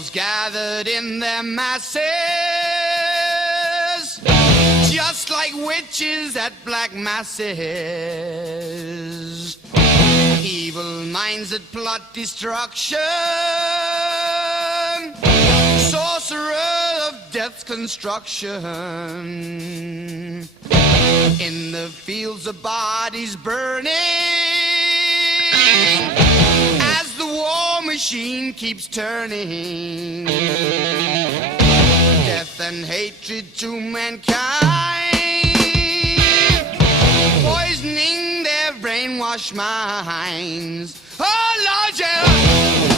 devils gathered in their masses, just like witches at black masses. Evil minds that plot destruction, sorcerer of death's construction. In the fields of bodies burning, as the war machine keeps turning. Death and hatred to mankind, poisoning their brainwashed minds. Oh Lord, yeah.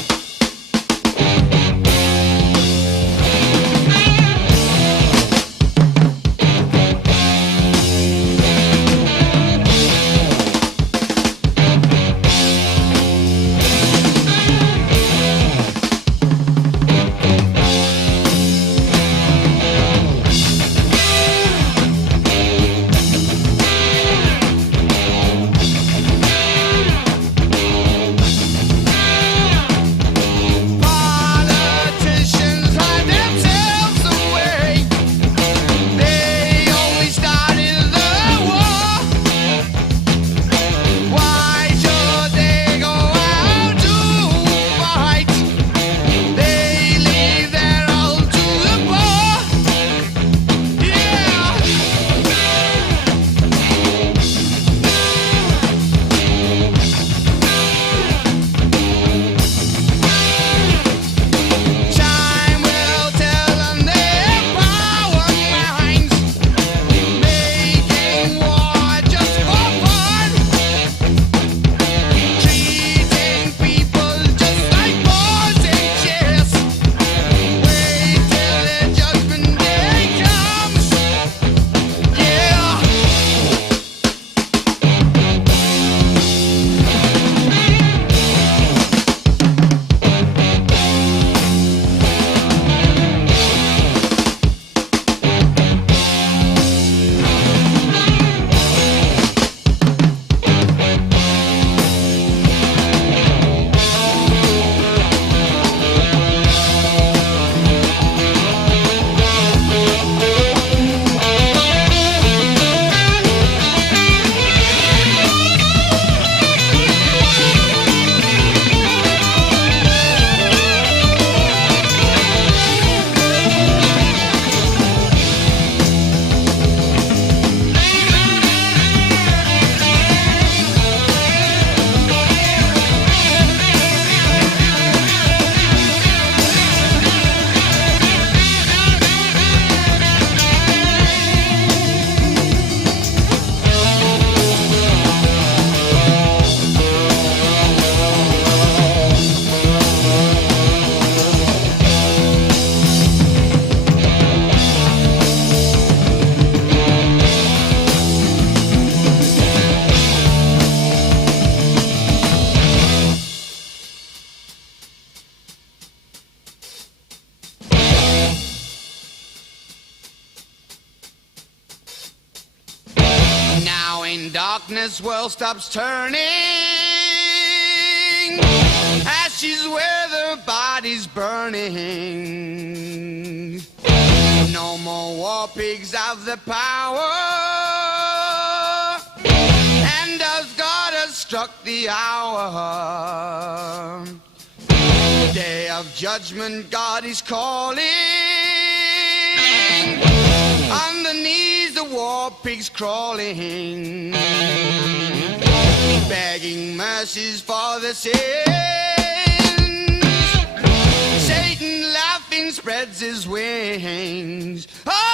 Darkness world stops turning, ashes where the body's burning. No more war pigs have the power, and as God has struck the hour, day of judgment God is calling. Underneath the war pigs crawling, begging mercies for the sins. Satan laughing spreads his wings. Oh!